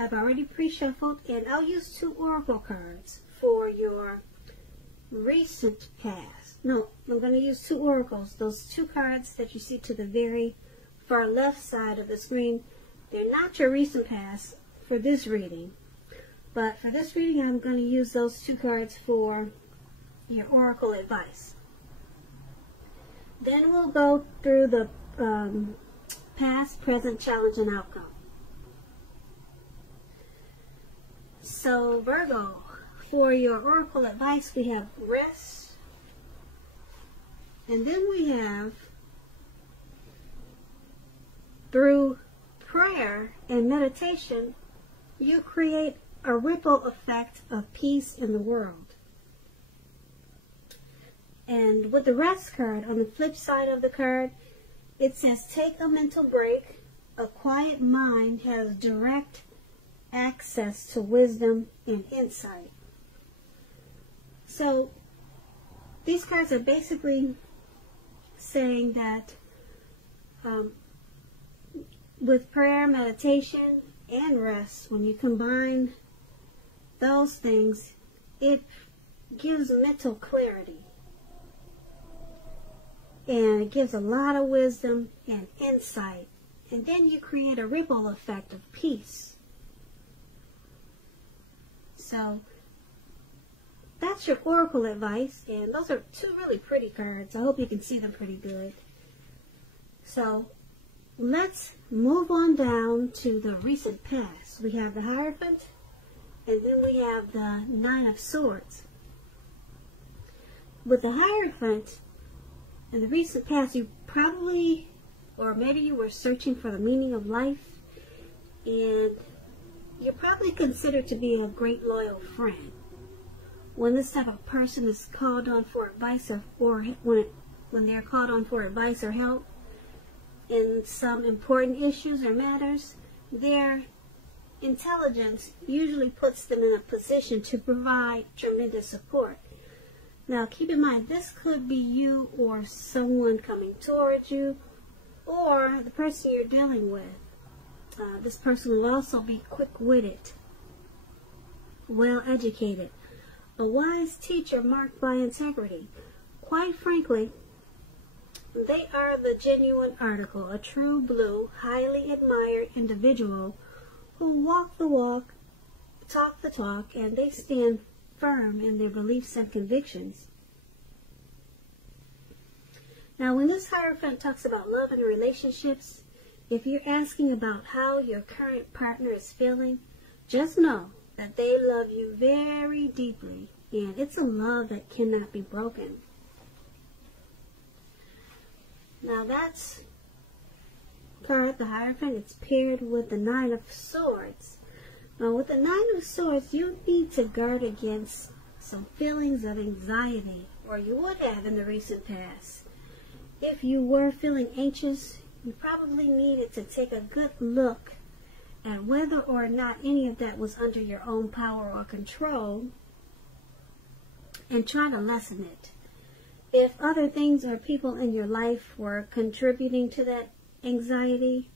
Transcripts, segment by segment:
I've already pre-shuffled, and I'll use 2 oracle cards for your recent past. No, I'm going to use 2 oracles. Those 2 cards that you see to the very far left side of the screen, they're not your recent past for this reading. But for this reading, I'm going to use those 2 cards for your oracle advice. Then we'll go through the past, present, challenge, and outcome. So Virgo, for your oracle advice, we have rest, and then we have through prayer and meditation, you create a ripple effect of peace in the world. And with the rest card, on the flip side of the card, it says, take a mental break. A quiet mind has direct access to wisdom and insight. So these cards are basically saying that with prayer, meditation, and rest, when you combine those things, it gives mental clarity. And it gives a lot of wisdom and insight. And then you create a ripple effect of peace. So that's your oracle advice. And those are 2 really pretty cards. I hope you can see them pretty good. So let's move on down to the recent past. We have the Hierophant, and then we have the 9 of Swords. With the Hierophant, in the recent past, you probably, or maybe you were searching for the meaning of life, and you're probably considered to be a great loyal friend. When this type of person is called on for advice, or when they're called on for advice or help in some important issues or matters, their intelligence usually puts them in a position to provide tremendous support. Now, keep in mind, this could be you or someone coming towards you, or the person you're dealing with. This person will also be quick-witted, well-educated, a wise teacher marked by integrity. Quite frankly, they are the genuine article, a true blue, highly admired individual who walk the walk, talk the talk, and they stand firm in their beliefs and convictions. Now, when this Hierophant talks about love and relationships, if you're asking about how your current partner is feeling, just know that they love you very deeply, and it's a love that cannot be broken. Now, that's card, the Hierophant. It's paired with the 9 of Swords. Now, with the 9 of Swords, you need to guard against some feelings of anxiety, or you would have in the recent past. If you were feeling anxious, you probably needed to take a good look at whether or not any of that was under your own power or control, and try to lessen it. If other things or people in your life were contributing to that anxiety,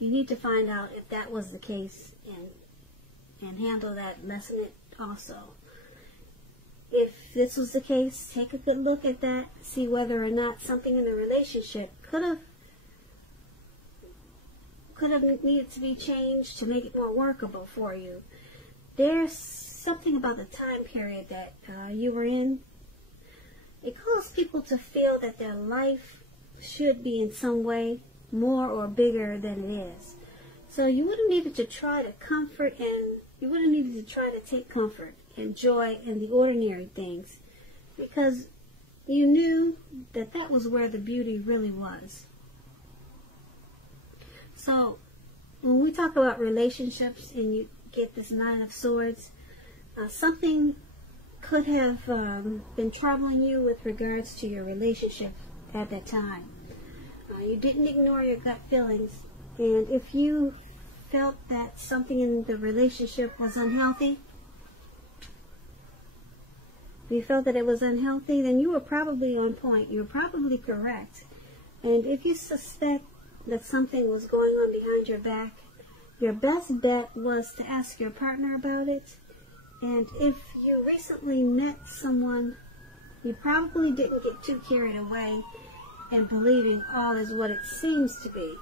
you need to find out if that was the case and handle that, lessen it also. If this was the case, take a good look at that, see whether or not something in the relationship could have needed to be changed to make it more workable for you. There's something about the time period that you were in. It caused people to feel that their life should be in some way more or bigger than it is. So you would have needed to try to comfort, and you would have needed to try to take comfort and joy in the ordinary things, because you knew that that was where the beauty really was. So when we talk about relationships and you get this 9 of Swords, something could have been troubling you with regards to your relationship at that time. You didn't ignore your gut feelings, and if you felt that something in the relationship was unhealthy, if you felt that it was unhealthy, then you were probably on point. You were probably correct. And if you suspect that something was going on behind your back, your best bet was to ask your partner about it. And if you recently met someone, you probably didn't get too carried away and believing all is what it seems to be,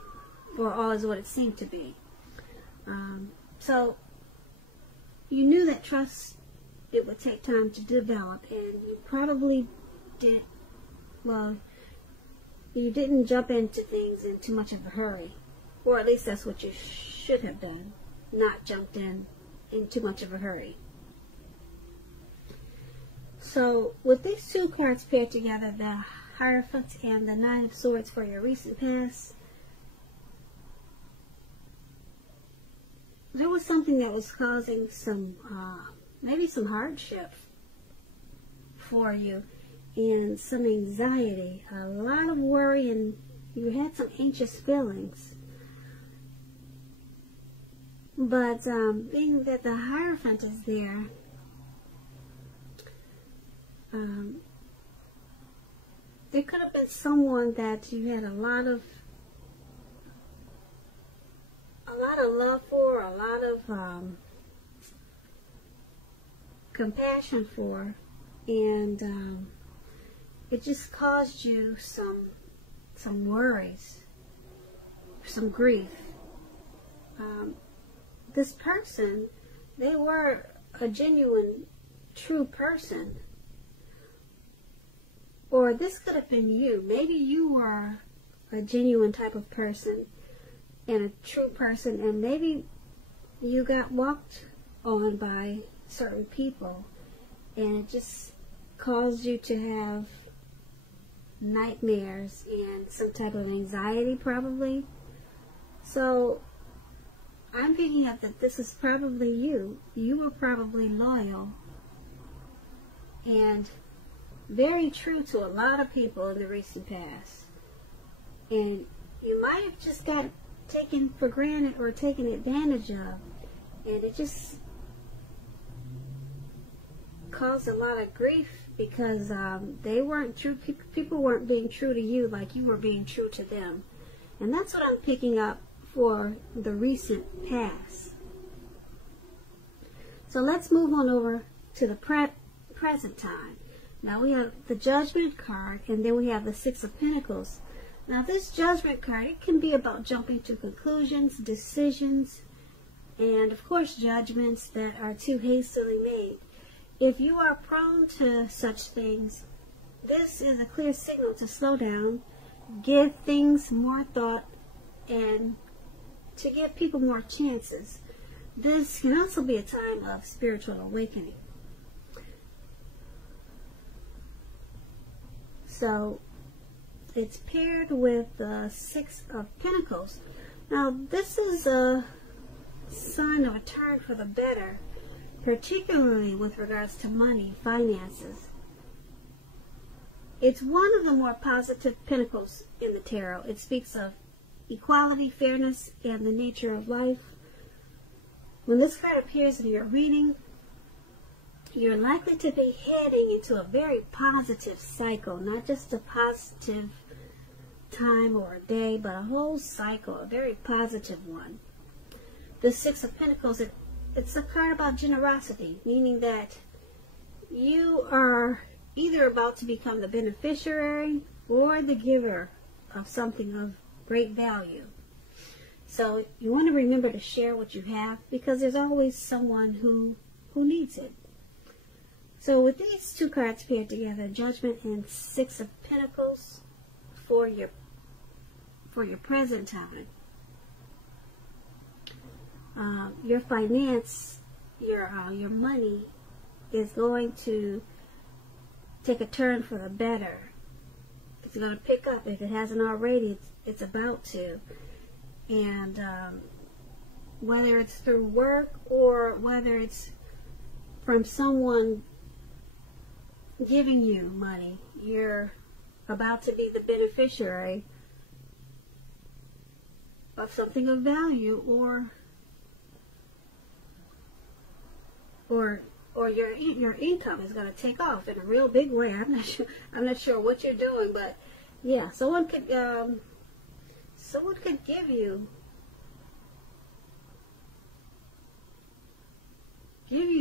or all is what it seemed to be. So you knew that trust, it would take time to develop, and you probably did, well, you didn't jump into things in too much of a hurry, or at least that's what you should have done, not jumped in too much of a hurry. So with these two cards paired together, the Hierophant and the Nine of Swords for your recent past, there was something that was causing some, maybe some hardship for you and some anxiety, a lot of worry, and you had some anxious feelings. But being that the Hierophant is there, there could have been someone that you had a lot of love for, a lot of compassion for, and it just caused you some worries, some grief. This person, they were a genuine, true person. Or this could have been you. Maybe you were a genuine type of person and a true person, and maybe you got walked on by certain people, and it just caused you to have nightmares and some type of anxiety, probably. So I'm picking up that this is probably you. You were probably loyal and very true to a lot of people in the recent past, and you might have just got taken for granted or taken advantage of, and it just caused a lot of grief because they weren't true. People weren't being true to you like you were being true to them, and that's what I'm picking up for the recent past. So let's move on over to the present time. Now we have the Judgment card, and then we have the Six of Pentacles. Now this Judgment card, it can be about jumping to conclusions, decisions, and of course judgments that are too hastily made. If you are prone to such things, this is a clear signal to slow down, give things more thought, and to give people more chances. This can also be a time of spiritual awakening. So it's paired with the Six of Pentacles. Now this is a sign of a turn for the better, particularly with regards to money, finances. It's one of the more positive pentacles in the tarot. It speaks of equality, fairness, and the nature of life. When this card appears in your reading, you're likely to be heading into a very positive cycle, not just a positive time or a day, but a whole cycle, a very positive one. The Six of Pentacles, it's a card about generosity, meaning that you are either about to become the beneficiary or the giver of something of great value. So you want to remember to share what you have, because there's always someone who needs it. So with these two cards paired together, Judgment and Six of Pentacles for your present time, your finance, your money is going to take a turn for the better. It's going to pick up. If it hasn't already, it's about to. And whether it's through work or whether it's from someone giving you money, you're about to be the beneficiary of something of value, or your income is going to take off in a real big way. I'm not sure what you're doing, but yeah, someone could give you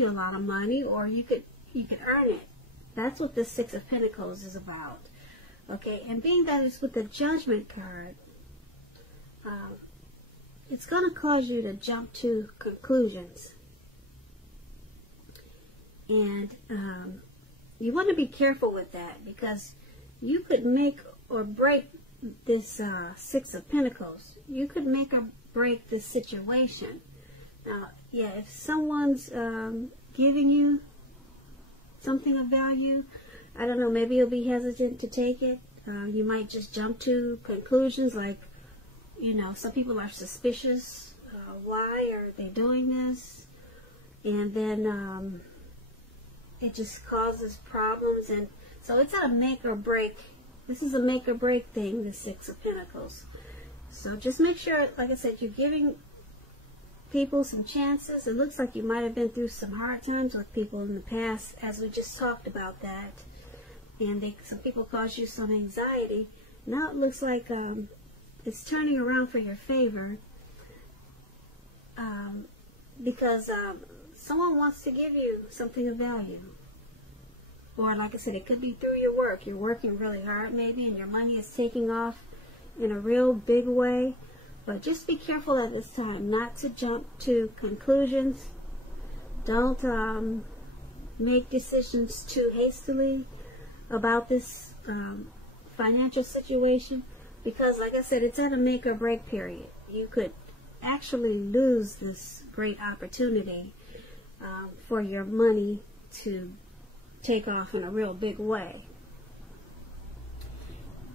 you a lot of money, or you could earn it. That's what the Six of Pentacles is about. Okay, and being that it's with the Judgment card, it's going to cause you to jump to conclusions. And you want to be careful with that, because you could make or break this Six of Pentacles. You could make or break this situation. Now, yeah, if someone's giving you something of value, I don't know, maybe you'll be hesitant to take it. You might just jump to conclusions like, you know, some people are suspicious. Why are they doing this? And then it just causes problems. And so it's a make or break. This is a make or break thing, the Six of Pentacles. So just make sure, like I said, you're giving people some chances. It looks like you might have been through some hard times with people in the past, as we just talked about that. And some people cause you some anxiety. Now it looks like it's turning around for your favor, because someone wants to give you something of value. Or like I said, it could be through your work. You're working really hard maybe, and your money is taking off in a real big way. But just be careful at this time not to jump to conclusions. Don't make decisions too hastily about this financial situation, because like I said, it's at a make or break period. You could actually lose this great opportunity for your money to take off in a real big way.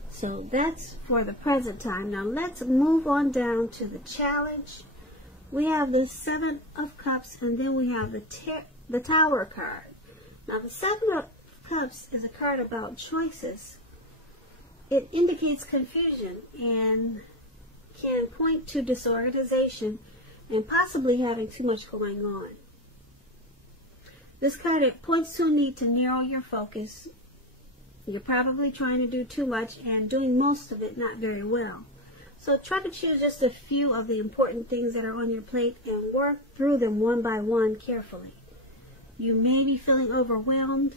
So that's for the present time. Now let's move on down to the challenge. We have the Seven of Cups, and then we have the Tower card. Now the Seven of Cups is a card about choices. It indicates confusion and can point to disorganization and possibly having too much going on. This card, it points to a need to narrow your focus. You're probably trying to do too much and doing most of it not very well. So try to choose just a few of the important things that are on your plate and work through them one by one carefully. You may be feeling overwhelmed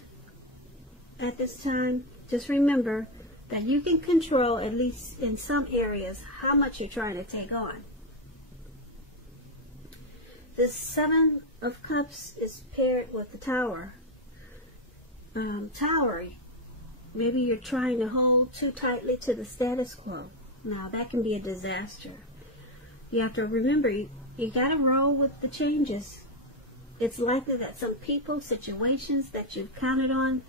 at this time. Just remember that you can control, at least in some areas, how much you're trying to take on. The Seven of Cups is paired with the Tower. Tower, maybe you're trying to hold too tightly to the status quo. Now that can be a disaster. You have to remember, you got to roll with the changes. It's likely that some people, situations that you've counted on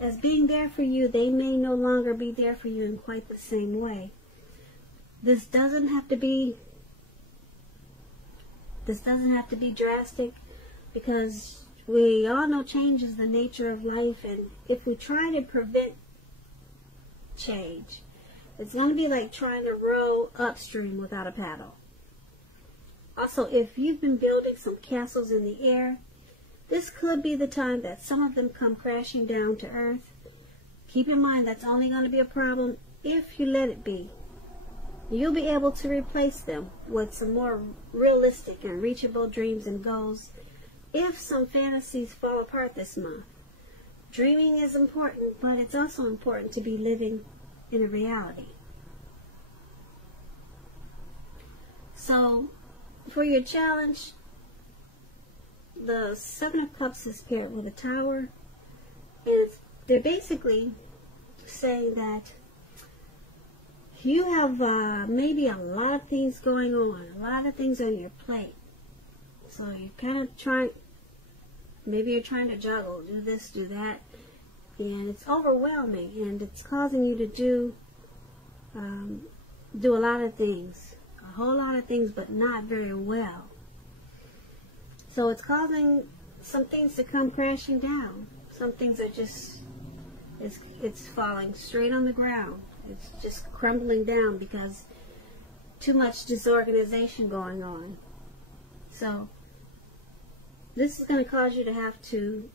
as being there for you, they may no longer be there for you in quite the same way. This doesn't have to be drastic, because we all know change is the nature of life, and if we try to prevent change, it's going to be like trying to row upstream without a paddle. Also, if you've been building some castles in the air, this could be the time that some of them come crashing down to earth. Keep in mind that's only going to be a problem if you let it be. You'll be able to replace them with some more realistic and reachable dreams and goals if some fantasies fall apart this month. Dreaming is important, but it's also important to be living in a reality. So, for your challenge, the Seven of Cups is paired with a Tower, and they're basically saying that you have maybe a lot of things going on, a lot of things on your plate. So you're kind of maybe you're trying to juggle, do this, do that, and it's overwhelming, and it's causing you to do a lot of things, a whole lot of things, but not very well. So it's causing some things to come crashing down. Some things are just, it's falling straight on the ground. It's just crumbling down because too much disorganization going on. So this is going to cause you to have to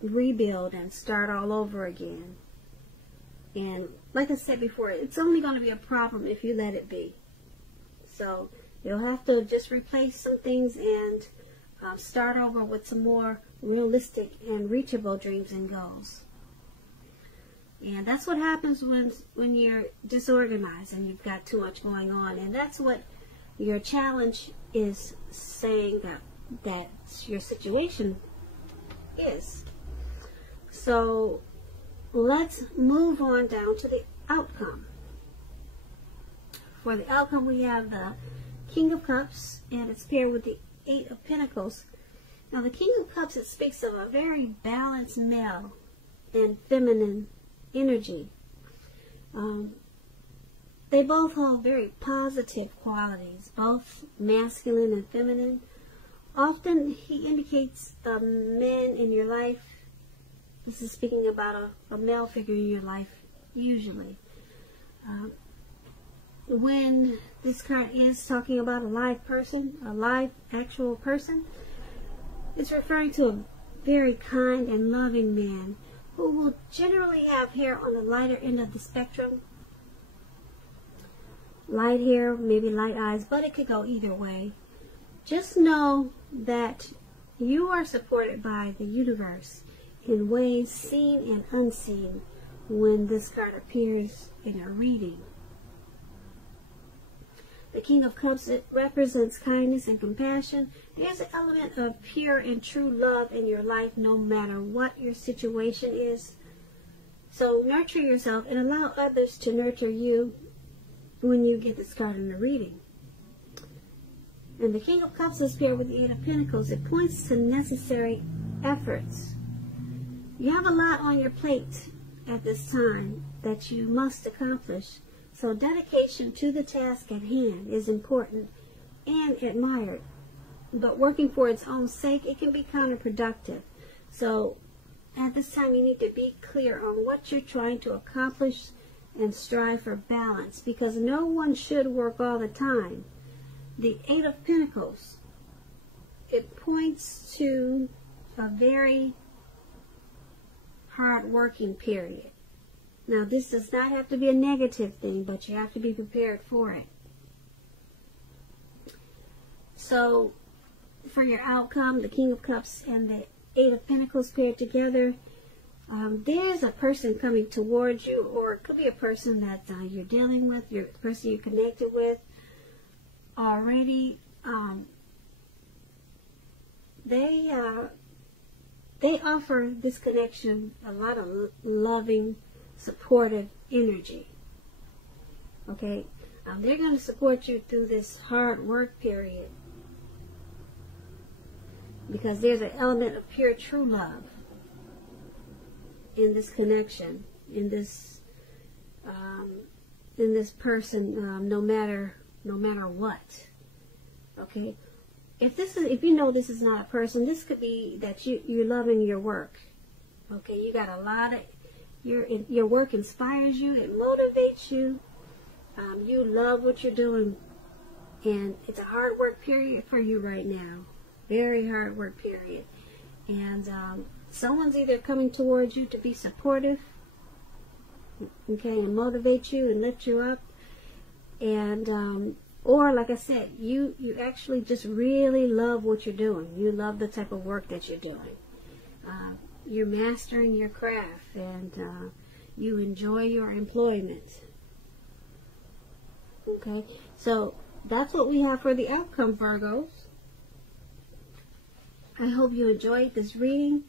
rebuild and start all over again. And like I said before, it's only going to be a problem if you let it be. So you'll have to just replace some things and start over with some more realistic and reachable dreams and goals. And that's what happens when you're disorganized and you've got too much going on. And that's what your challenge is saying that your situation is. So let's move on down to the outcome. For the outcome, we have the King of Cups, and it's paired with the Eight of Pentacles. Now, the King of Cups, it speaks of a very balanced male and feminine energy. They both hold very positive qualities, both masculine and feminine. Often, he indicates men in your life. This is speaking about a male figure in your life, usually. When this card is talking about a live person, a live actual person, it's referring to a very kind and loving man who will generally have hair on the lighter end of the spectrum. Light hair, maybe light eyes, but it could go either way. Just know that you are supported by the universe in ways seen and unseen when this card appears in a reading. The King of Cups, it represents kindness and compassion. There's an element of pure and true love in your life no matter what your situation is. So nurture yourself and allow others to nurture you when you get this card in the reading. And the King of Cups is paired with the Eight of Pentacles. It points to necessary efforts. You have a lot on your plate at this time that you must accomplish. So dedication to the task at hand is important and admired. But working for its own sake, it can be counterproductive. So at this time, you need to be clear on what you're trying to accomplish and strive for balance, because no one should work all the time. The Eight of Pentacles, it points to a very hard working period. Now, this does not have to be a negative thing, but you have to be prepared for it. So, for your outcome, the King of Cups and the Eight of Pentacles paired together, there's a person coming towards you, or it could be a person that you're dealing with, the person you're connected with already. They offer this connection a lot of loving, supportive energy. Okay, they're going to support you through this hard work period, because there's an element of pure true love in this connection, in this person, no matter what. Okay, if you know this is not a person, this could be that you're loving your work. Okay, you got a lot of your work inspires you, it motivates you. You love what you're doing, and it's a hard work period for you right now. Very hard work period. And someone's either coming towards you to be supportive, okay, and motivate you and lift you up, and or like I said, you actually just really love what you're doing. You love the type of work that you're doing. You're mastering your craft, and you enjoy your employment. Okay, so that's what we have for the outcome, Virgos. I hope you enjoyed this reading.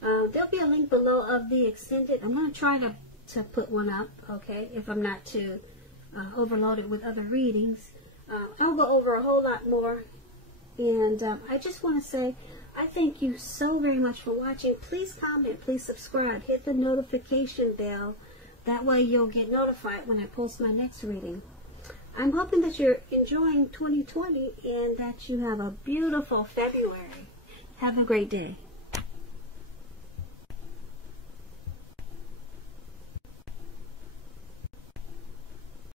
There'll be a link below of the extended. I'm going to try to put one up, okay, if I'm not too overloaded with other readings. I'll go over a whole lot more. And I just want to say, I thank you so very much for watching. Please comment, please subscribe, hit the notification bell. That way you'll get notified when I post my next reading. I'm hoping that you're enjoying 2020 and that you have a beautiful February. Have a great day.